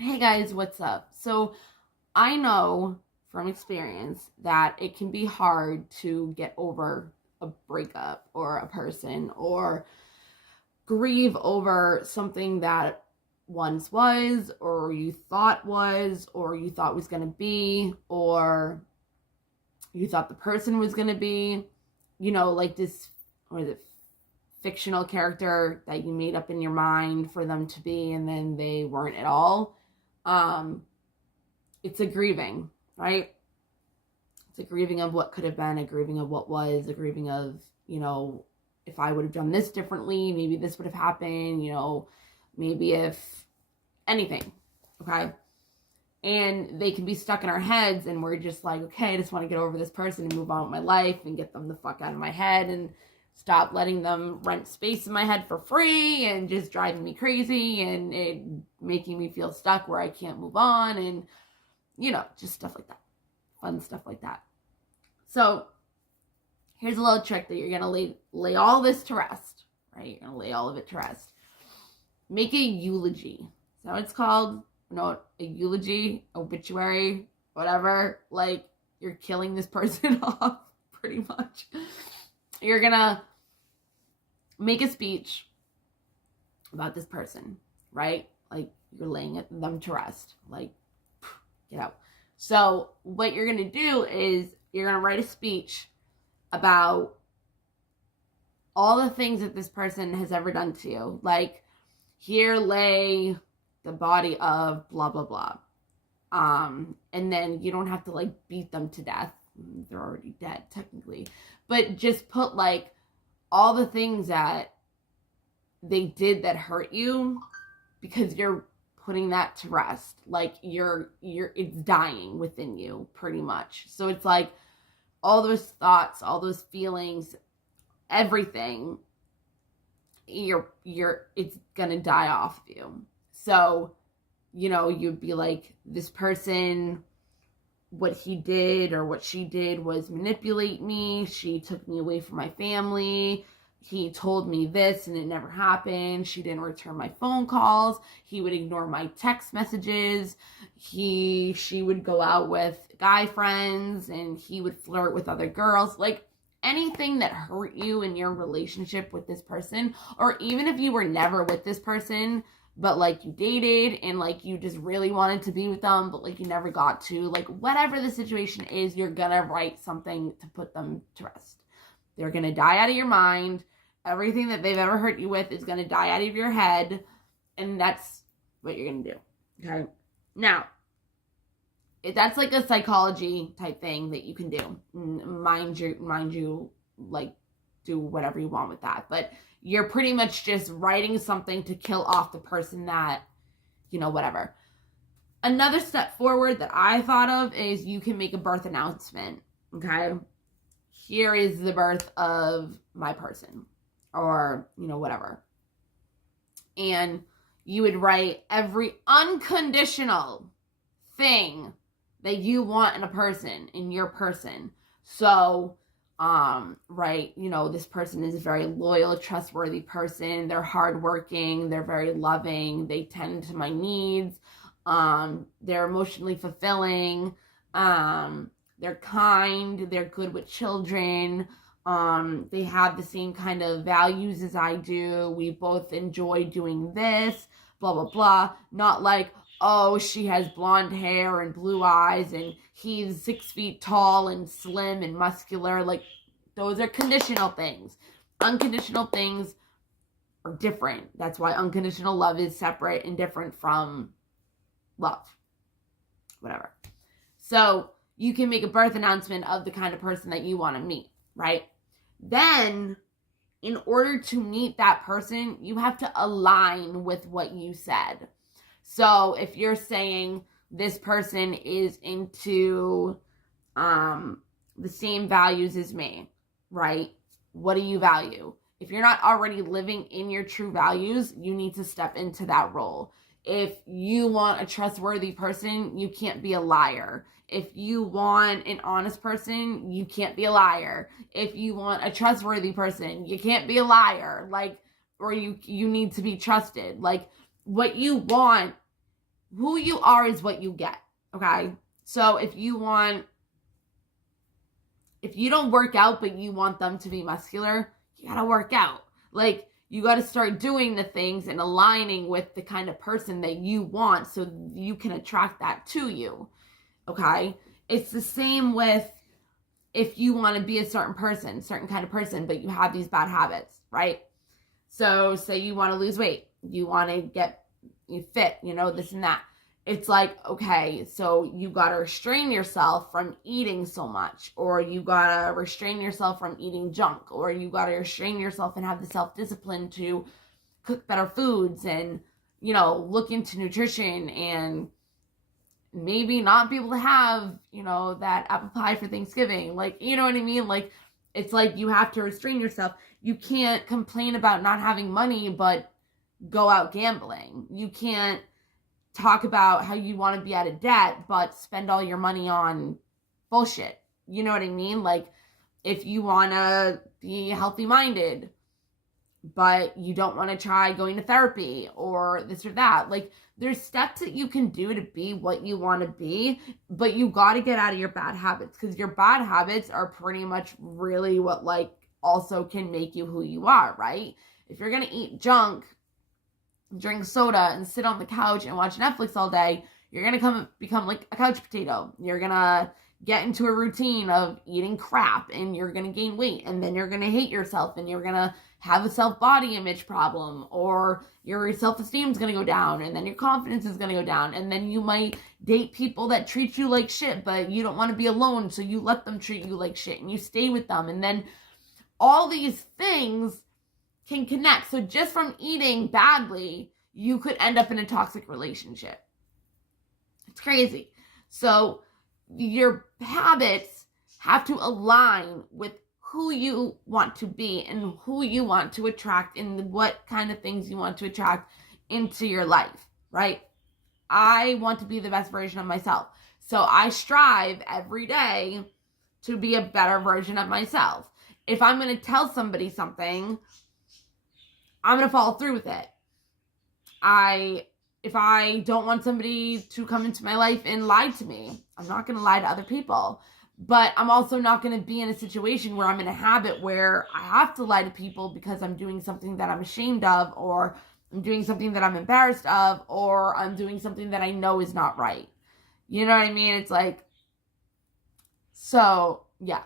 Hey guys, what's up? So, I know from experience that it can be hard to get over a breakup or a person or grieve over something that once was, or you thought was, or you thought was going to be, or you thought the person was going to be, like this, or the fictional character that you made up in your mind for them to be, and then they weren't at all. Um, it's a grieving, right? It's a grieving of what could have been, a grieving of what was, a grieving of, if I would have done this differently, maybe this would have happened, maybe if anything, okay? And they can be stuck in our heads, and we're just like, okay, I just want to get over this person and move on with my life and get them the fuck out of my head and stop letting them rent space in my head for free and just driving me crazy and it making me feel stuck where I can't move on and, just stuff like that. Fun stuff like that. So here's a little trick that you're going to lay all this to rest, right? You're going to lay all of it to rest. Make a eulogy. Is that what it's called? No, a eulogy, obituary, whatever. Like, you're killing this person off, pretty much. You're going to make a speech about this person, right? Like, you're laying them to rest. Like, get out. So what you're going to do is you're going to write a speech about all the things that this person has ever done to you. Like, here lay the body of blah, blah, blah. And then you don't have to, like, beat them to death. They're already dead, technically. But just put, like, all the things that they did that hurt you, because you're putting that to rest. Like, it's dying within you, pretty much. So it's like all those thoughts, all those feelings, everything, it's gonna die off of you. So, you'd be like, this person, what he did or what she did was manipulate me. She took me away from my family. He told me this and it never happened. She didn't return my phone calls. He would ignore my text messages. She would go out with guy friends and he would flirt with other girls. Like, anything that hurt you in your relationship with this person, or even if you were never with this person, but like you dated and like you just really wanted to be with them, but like you never got to, like whatever the situation is, you're gonna write something to put them to rest. They're gonna die out of your mind. Everything that they've ever hurt you with is gonna die out of your head, and that's what you're gonna do. Okay. Now, that's like a psychology type thing that you can do. Mind you, like, do whatever you want with that. But you're pretty much just writing something to kill off the person that, whatever. Another step forward that I thought of is you can make a birth announcement. Okay. Here is the birth of my person, or, whatever. And you would write every unconditional thing that you want in a person, in your person. So, right, this person is a very loyal, trustworthy person. They're hardworking. They're very loving. They tend to my needs. They're emotionally fulfilling. They're kind. They're good with children. They have the same kind of values as I do. We both enjoy doing this, blah, blah, blah. Not like, oh, she has blonde hair and blue eyes and he's 6 feet tall and slim and muscular. Like, those are conditional things. Unconditional things are different. That's why unconditional love is separate and different from love. Whatever. So you can make a birth announcement of the kind of person that you want to meet, right? Then, in order to meet that person, you have to align with what you said. So if you're saying this person is into the same values as me, right? What do you value? If you're not already living in your true values, you need to step into that role. If you want a trustworthy person, you can't be a liar. If you want an honest person, you can't be a liar. If you want a trustworthy person, you can't be a liar. Like, or you need to be trusted. Like, what you want who you are is what you get. Okay. So if you don't work out, but you want them to be muscular, you gotta work out. Like, you gotta start doing the things and aligning with the kind of person that you want so you can attract that to you. Okay? It's the same with if you want to be a certain kind of person, but you have these bad habits, right? So say you want to lose weight, you want to get fit, this and that. It's like, okay, so you got to restrain yourself from eating so much, or you got to restrain yourself from eating junk, or you got to restrain yourself and have the self-discipline to cook better foods and, look into nutrition and maybe not be able to have, that apple pie for Thanksgiving. Like, you know what I mean? Like, it's like you have to restrain yourself. You can't complain about not having money, but go out gambling. You can't talk about how you want to be out of debt, but spend all your money on bullshit. You know what I mean? Like, if you want to be healthy minded, but you don't want to try going to therapy or this or that. Like, there's steps that you can do to be what you want to be, but you got to get out of your bad habits, because your bad habits are pretty much really what, like, also can make you who you are, right? If you're going to eat junk, drink soda, and sit on the couch and watch Netflix all day, you're going to become like a couch potato. You're going to get into a routine of eating crap, and you're going to gain weight, and then you're going to hate yourself, and you're going to have a self-body image problem, or your self-esteem is going to go down, and then your confidence is going to go down, and then you might date people that treat you like shit, but you don't want to be alone, so you let them treat you like shit, and you stay with them, and then all these things can connect. So just from eating badly, you could end up in a toxic relationship. It's crazy. So your habits have to align with who you want to be and who you want to attract and what kind of things you want to attract into your life, right? I want to be the best version of myself. So I strive every day to be a better version of myself. If I'm going to tell somebody something, I'm going to follow through with it. If I don't want somebody to come into my life and lie to me, I'm not going to lie to other people. But I'm also not going to be in a situation where I'm in a habit where I have to lie to people because I'm doing something that I'm ashamed of, or I'm doing something that I'm embarrassed of, or I'm doing something that I know is not right. You know what I mean? It's like, so, yeah.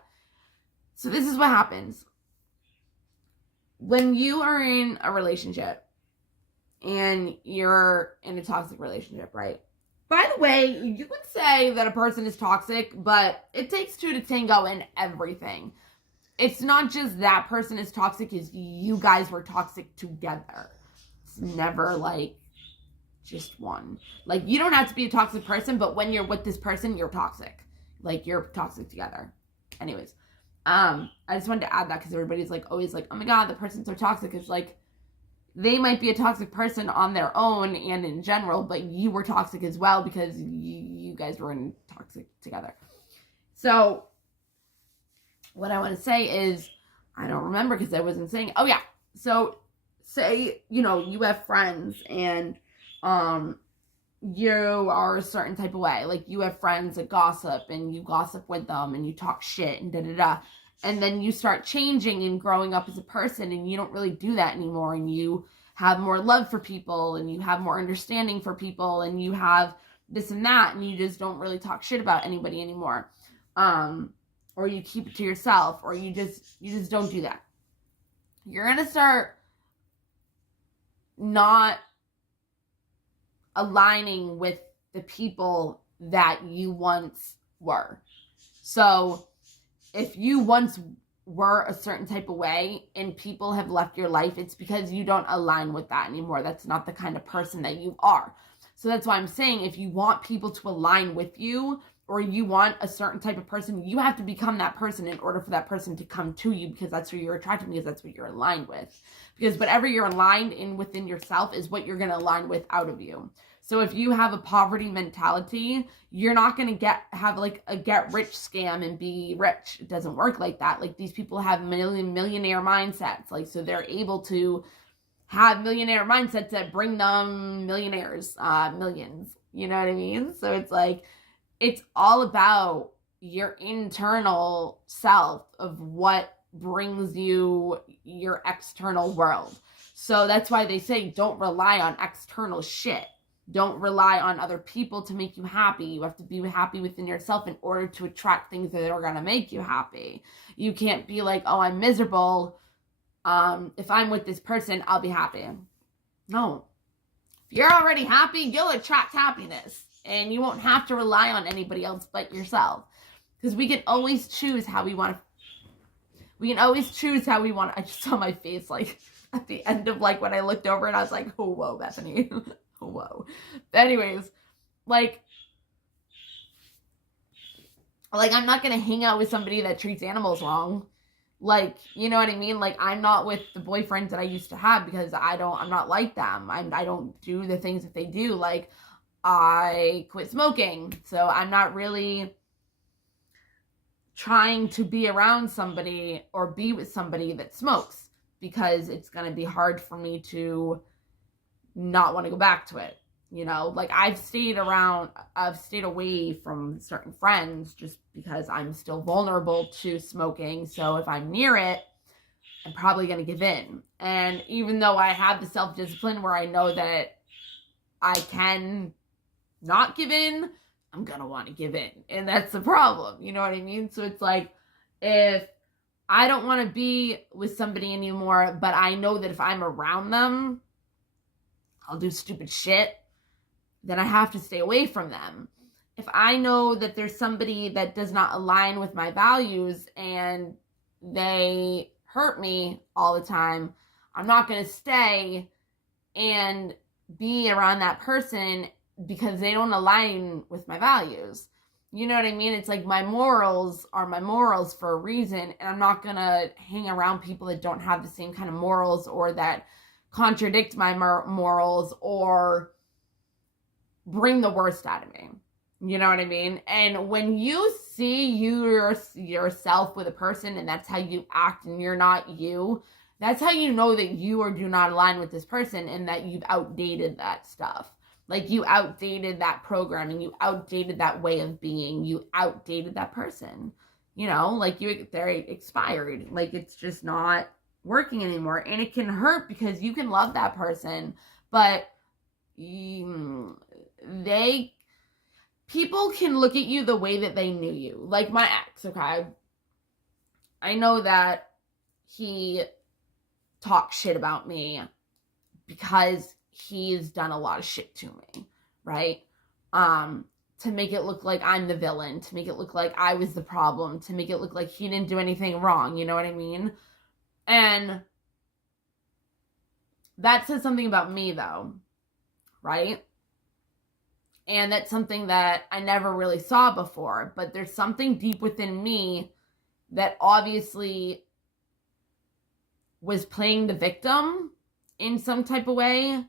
So this is what happens. When you are in a relationship and you're in a toxic relationship, right? By the way, you could say that a person is toxic, but it takes two to tango in everything. It's not just that person is toxic, it's you guys were toxic together. It's never like just one. Like, you don't have to be a toxic person, but when you're with this person, you're toxic. Like, you're toxic together. Anyways, I just wanted to add that because everybody's like always like, oh my god, the person's so toxic. It's like, they might be a toxic person on their own and in general, but you were toxic as well because you guys were in toxic together. So what I want to say is, I don't remember because I wasn't saying, oh yeah. So say, you have friends and you are a certain type of way. Like, you have friends that gossip and you gossip with them and you talk shit and da-da-da. And then you start changing and growing up as a person, and you don't really do that anymore, and you have more love for people, and you have more understanding for people, and you have this and that, and you just don't really talk shit about anybody anymore. Or you keep it to yourself, or you just don't do that. You're going to start not aligning with the people that you once were. So if you once were a certain type of way and people have left your life, it's because you don't align with that anymore. That's not the kind of person that you are. So that's why I'm saying, if you want people to align with you, or you want a certain type of person, you have to become that person in order for that person to come to you, because that's who you're attracted to, because that's what you're aligned with. Because whatever you're aligned in within yourself is what you're going to align with out of you. So if you have a poverty mentality, you're not going to have like a get rich scam and be rich. It doesn't work like that. Like, these people have millionaire mindsets. Like, so they're able to have millionaire mindsets that bring them millionaires, millions. You know what I mean? So it's like, it's all about your internal self of what brings you your external world. So that's why they say don't rely on external shit. Don't rely on other people to make you happy. You have to be happy within yourself in order to attract things that are going to make you happy. You can't be like, oh, I'm miserable. If I'm with this person, I'll be happy. No. If you're already happy, you'll attract happiness. And you won't have to rely on anybody else but yourself. Because we can always choose how we want to. We can always choose how we want to. I just saw my face like at the end of like when I looked over and I was like, oh, whoa, Bethany. Oh, whoa. But anyways, like I'm not going to hang out with somebody that treats animals wrong. Like, you know what I mean? Like, I'm not with the boyfriends that I used to have because I'm not like them. I don't do the things that they do. Like, I quit smoking. So I'm not really trying to be around somebody or be with somebody that smokes because it's going to be hard for me to not want to go back to it. You know, like I've stayed away from certain friends just because I'm still vulnerable to smoking. So if I'm near it, I'm probably going to give in. And even though I have the self-discipline where I know that I can not give in, I'm going to want to give in. And that's the problem. You know what I mean? So it's like, if I don't want to be with somebody anymore, but I know that if I'm around them, I'll do stupid shit, then I have to stay away from them. If I know that there's somebody that does not align with my values and they hurt me all the time, I'm not going to stay and be around that person because they don't align with my values. You know what I mean? It's like my morals are my morals for a reason, and I'm not going to hang around people that don't have the same kind of morals or that contradict my morals or bring the worst out of me. You know what I mean? And when you see yourself with a person and that's how you act and you're not you, that's how you know that you or do not align with this person and that you've outdated that stuff. Like you outdated that programming, you outdated that way of being, you outdated that person. You know, like they're expired. Like it's just not working anymore. And it can hurt because you can love that person, but people can look at you the way that they knew you. Like my ex, okay? I know that he talks shit about me because he's done a lot of shit to me, right? To make it look like I'm the villain, to make it look like I was the problem, to make it look like he didn't do anything wrong, you know what I mean? And that says something about me though, right? And that's something that I never really saw before, but there's something deep within me that obviously was playing the victim in some type of way,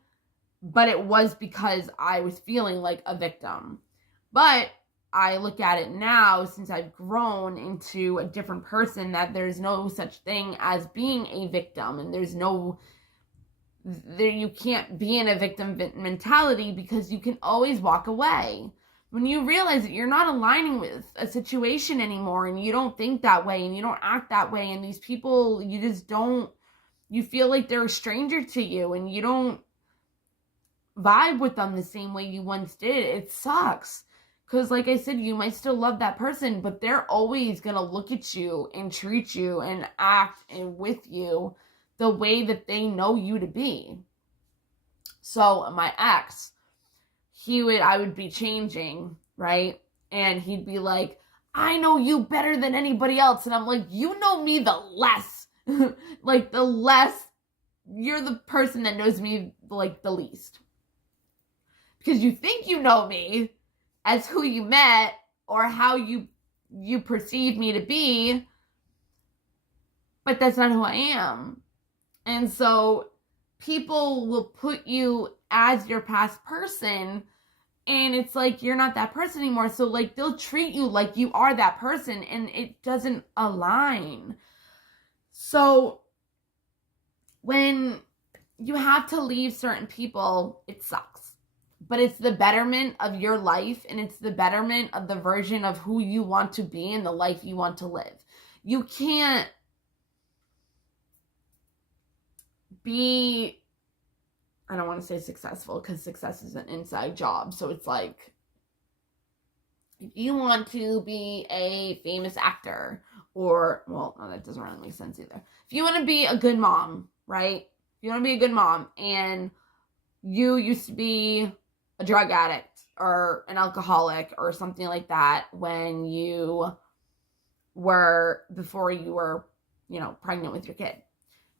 but it was because I was feeling like a victim. But I look at it now, since I've grown into a different person, that there's no such thing as being a victim, and you can't be in a victim mentality because you can always walk away. When you realize that you're not aligning with a situation anymore and you don't think that way and you don't act that way, and these people, you feel like they're a stranger to you and you don't vibe with them the same way you once did, it sucks. Because like I said, you might still love that person, but they're always going to look at you and treat you and act with you the way that they know you to be. So my ex, I would be changing, right? And he'd be like, I know you better than anybody else. And I'm like, you know me the less. Like the less, you're the person that knows me like the least. Because you think you know me as who you met or how you perceive me to be, but that's not who I am. And so people will put you as your past person, and it's like you're not that person anymore. So like they'll treat you like you are that person, and it doesn't align. So when you have to leave certain people, it sucks. but it's the betterment of your life, and it's the betterment of the version of who you want to be and the life you want to live. You can't be, I don't want to say successful, because success is an inside job. So it's like, if you want to be a famous actor, or, well, no, that doesn't really make sense either. If you want to be a good mom, right? If you want to be a good mom, and you used to be a drug addict or an alcoholic or something like that when you were, before you were, pregnant with your kid.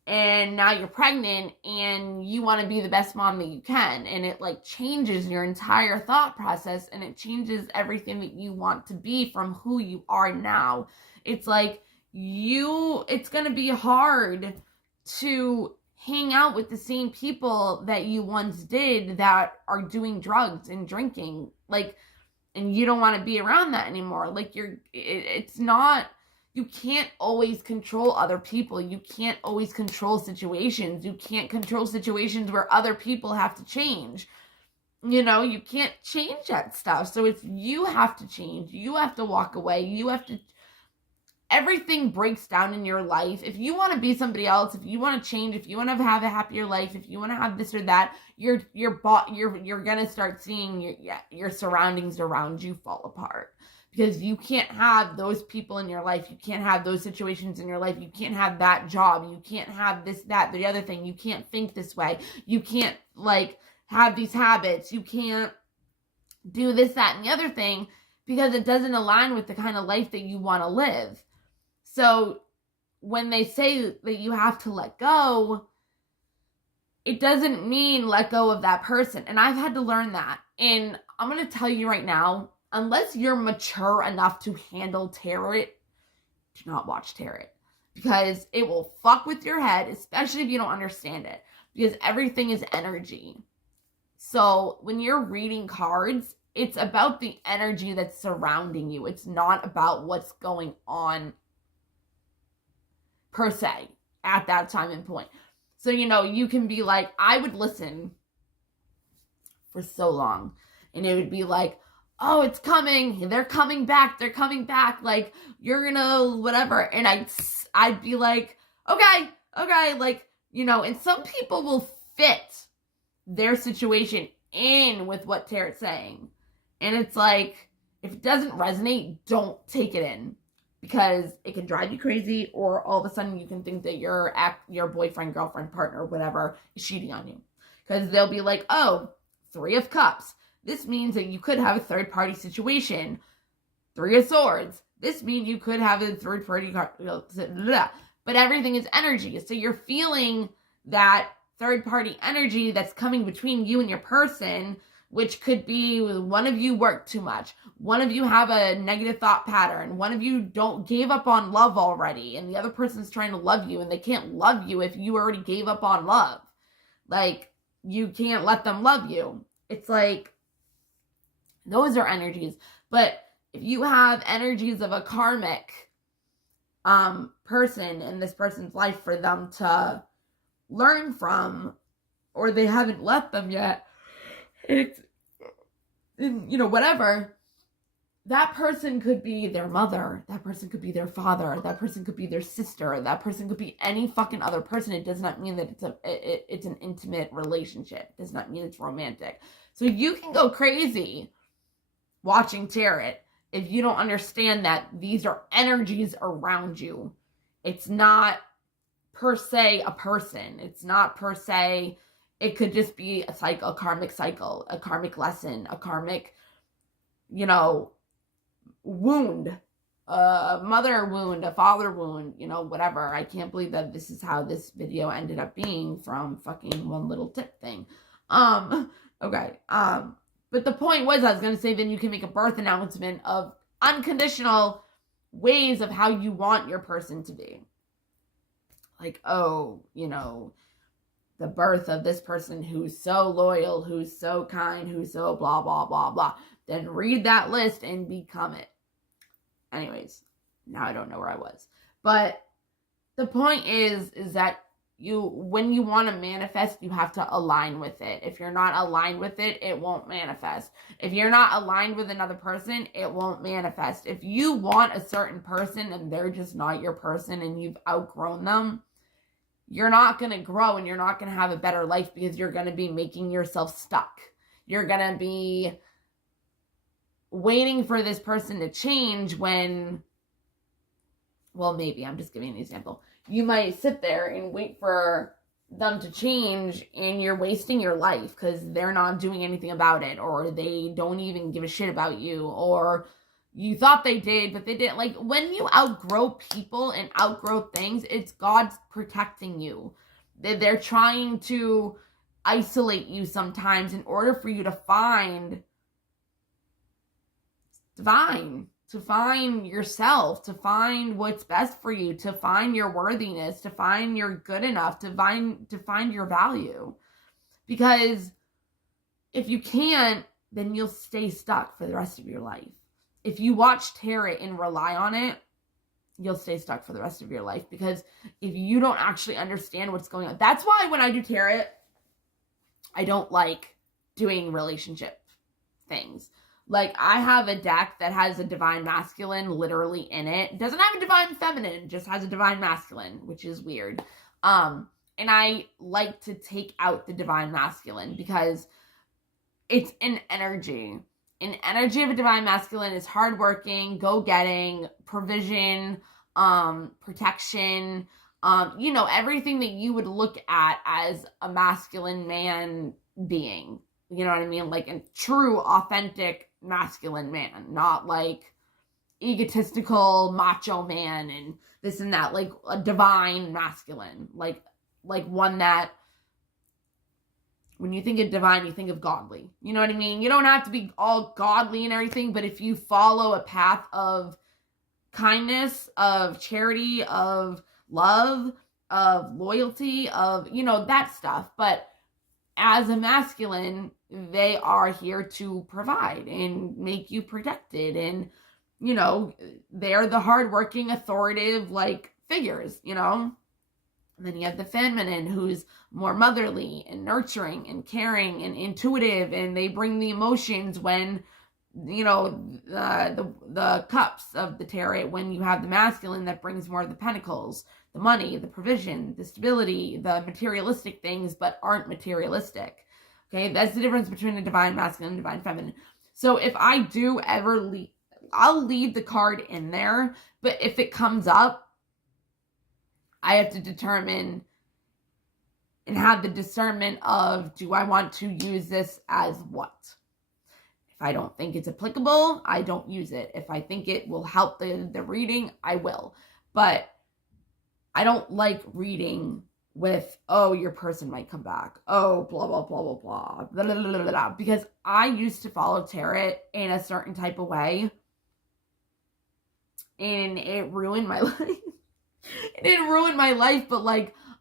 And now you're pregnant and you want to be the best mom that you can. And it like changes your entire thought process, and it changes everything that you want to be from who you are now. It's like it's going to be hard to hang out with the same people that you once did that are doing drugs and drinking. Like, and you don't want to be around that anymore. Like it's not, you can't always control other people. You can't always control situations. You can't control situations where other people have to change. You can't change that stuff. So it's, you have to change. You have to walk away. You have to, everything breaks down in your life. If you want to be somebody else, if you want to change, if you want to have a happier life, if you want to have this or that, you're going to start seeing your surroundings around you fall apart. Because you can't have those people in your life. You can't have those situations in your life. You can't have that job. You can't have this, that, the other thing. You can't think this way. You can't, have these habits. You can't do this, that, and the other thing, because it doesn't align with the kind of life that you want to live. So when they say that you have to let go, it doesn't mean let go of that person. And I've had to learn that. And I'm going to tell you right now, unless you're mature enough to handle tarot, do not watch tarot, because it will fuck with your head, especially if you don't understand it, because everything is energy. So when you're reading cards, it's about the energy that's surrounding you. It's not about what's going on per se at that time and point. So, you can be like, I would listen for so long, and it would be like, oh, it's coming, they're coming back, like, you're gonna, whatever, and I'd be like, okay, and some people will fit their situation in with what tarot's saying, and it's like, if it doesn't resonate, don't take it in, because it can drive you crazy, or all of a sudden you can think that your boyfriend, girlfriend, partner, whatever, is cheating on you, because they'll be like, oh, 3 of Cups. This means that you could have a third-party situation. 3 of Swords. This means you could have a third-party, but everything is energy. So you're feeling that third-party energy that's coming between you and your person, which could be one of you worked too much, one of you have a negative thought pattern, one of you gave up on love already, and the other person's trying to love you, and they can't love you if you already gave up on love. Like, you can't let them love you. It's like, those are energies. But if you have energies of a karmic person in this person's life for them to learn from, or they haven't let them yet, it's, whatever, that person could be their mother, that person could be their father, that person could be their sister, that person could be any fucking other person. It does not mean that it's an intimate relationship. It does not mean it's romantic. So you can go crazy watching tarot if you don't understand that these are energies around you. It's not per se a person. It's not per se, it could just be a cycle, a karmic lesson, a karmic, wound, a mother wound, a father wound, whatever. I can't believe that this is how this video ended up being from fucking one little tip thing. Okay. But the point was, I was going to say, then you can make a birth announcement of unconditional ways of how you want your person to be. Like, oh, the birth of this person who's so loyal, who's so kind, who's so blah, blah, blah, blah. Then read that list and become it. Anyways, now I don't know where I was. But the point is that when you want to manifest, you have to align with it. If you're not aligned with it, it won't manifest. If you're not aligned with another person, it won't manifest. If you want a certain person and they're just not your person and you've outgrown them, you're not going to grow and you're not going to have a better life because you're going to be making yourself stuck. You're going to be waiting for this person to change when, well, maybe, I'm just giving an example. You might sit there and wait for them to change and you're wasting your life because they're not doing anything about it, or they don't even give a shit about you, or you thought they did, but they didn't. Like, when you outgrow people and outgrow things, it's God's protecting you. They're trying to isolate you sometimes in order for you to find divine, to find yourself, to find what's best for you, to find your worthiness, to find you're good enough, to find your value. Because if you can't, then you'll stay stuck for the rest of your life. If you watch tarot and rely on it, you'll stay stuck for the rest of your life. Because if you don't actually understand what's going on, that's why when I do tarot, I don't like doing relationship things. Like, I have a deck that has a divine masculine literally in it. It doesn't have a divine feminine, just has a divine masculine, which is weird. And I like to take out the divine masculine because it's an energy. An energy of a divine masculine is hardworking, go-getting, provision, protection, everything that you would look at as a masculine man being. You know what I mean? Like a true, authentic masculine man, not like egotistical macho man and this and that, like a divine masculine, like one that when you think of divine, you think of godly. You know what I mean? You don't have to be all godly and everything, but if you follow a path of kindness, of charity, of love, of loyalty, of, that stuff. But as a masculine, they are here to provide and make you protected. And, they're the hardworking, authoritative, figures, And then you have the feminine, who's more motherly and nurturing and caring and intuitive. And they bring the emotions when, the cups of the tarot, when you have the masculine that brings more of the pentacles, the money, the provision, the stability, the materialistic things, but aren't materialistic. Okay, that's the difference between the divine masculine and divine feminine. So if I do ever leave, I'll leave the card in there, but if it comes up, I have to determine and have the discernment of, do I want to use this as what? If I don't think it's applicable, I don't use it. If I think it will help the reading, I will. But I don't like reading with, oh, your person might come back. Oh, blah, blah, blah, blah, blah, blah, blah, blah, blah. Because I used to follow tarot in a certain type of way. And it ruined my life. It didn't ruin my life, but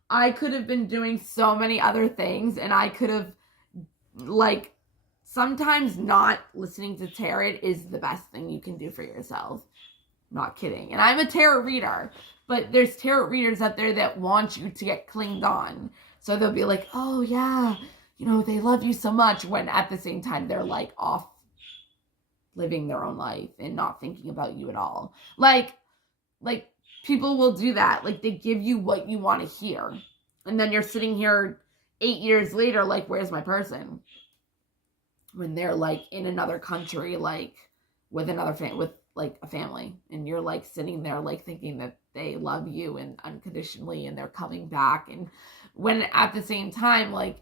I could have been doing so many other things. And I could have, sometimes not listening to tarot is the best thing you can do for yourself. Not kidding. And I'm a tarot reader. But there's tarot readers out there that want you to get clinged on. So they'll be like, oh yeah, they love you so much, when at the same time they're off living their own life and not thinking about you at all. Like people will do that. They give you what you want to hear. And then you're sitting here 8 years later, where's my person? When they're in another country, with another with a family, and you're sitting there thinking that they love you and unconditionally and they're coming back, and when at the same time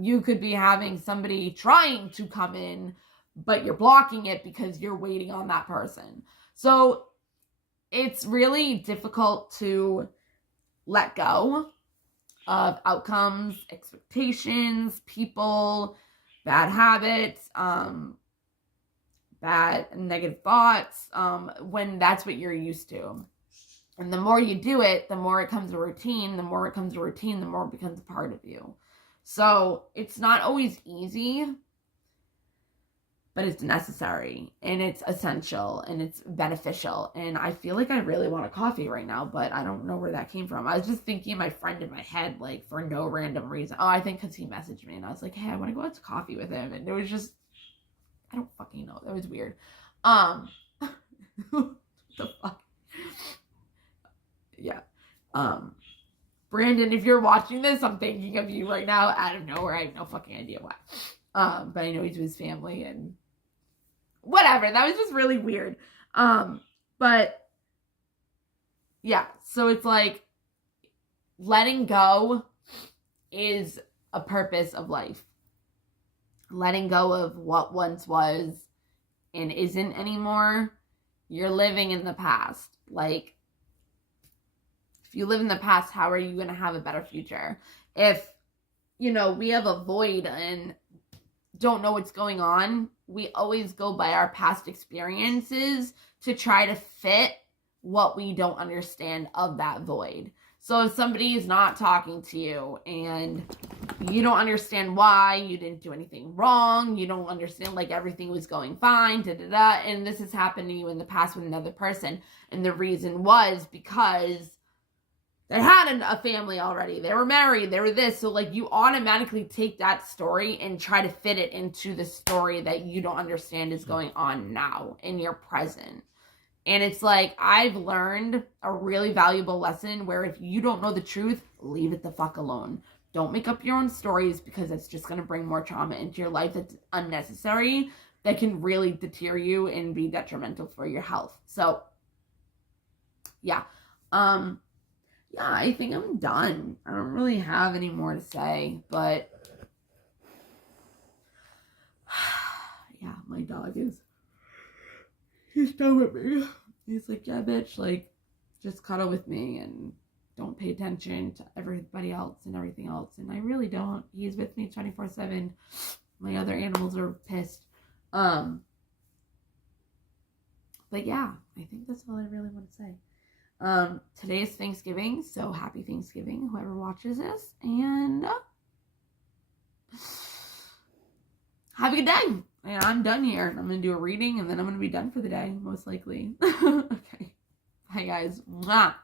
you could be having somebody trying to come in, but you're blocking it because you're waiting on that person. So it's really difficult to let go of outcomes, expectations, people, bad habits, bad negative thoughts, when that's what you're used to. And the more you do it, the more it becomes a routine. The more it becomes a routine, the more it becomes a part of you. So it's not always easy. but it's necessary and it's essential and it's beneficial. And I feel like I really want a coffee right now, but I don't know where that came from. I was just thinking of my friend in my head, like, for no random reason. Oh, I think because he messaged me and I was like, hey, I want to go out to coffee with him. And it was just, I don't fucking know. That was weird. The fuck? Yeah. Brandon, if you're watching this, I'm thinking of you right now out of nowhere. I have no fucking idea why. But I know he's with his family and whatever. That was just really weird. But yeah, so it's like letting go is a purpose of life. Letting go of what once was and isn't anymore. You're living in the past. Like, if you live in the past, how are you going to have a better future? If, we have a void and don't know what's going on, we always go by our past experiences to try to fit what we don't understand of that void. So if somebody is not talking to you and you don't understand why, you didn't do anything wrong, you don't understand, like, everything was going fine, and this has happened to you in the past with another person, and the reason was because they had a family already, they were married, they were this, so, like, you automatically take that story and try to fit it into the story that you don't understand is going on now in your present. And it's like, I've learned a really valuable lesson where if you don't know the truth, leave it the fuck alone. Don't make up your own stories, because it's just going to bring more trauma into your life that's unnecessary, that can really deter you and be detrimental for your health. So, yeah. I think I'm done. I don't really have any more to say, but yeah, my dog he's done with me. He's like, yeah, bitch, like, just cuddle with me and don't pay attention to everybody else and everything else. And I really don't. He's with me 24/7. My other animals are pissed. But yeah, I think that's all I really want to say. Today is Thanksgiving, so happy Thanksgiving, whoever watches this, and have a good day. And I'm done here. I'm going to do a reading, and then I'm going to be done for the day, most likely. Okay. Bye, guys. Mwah.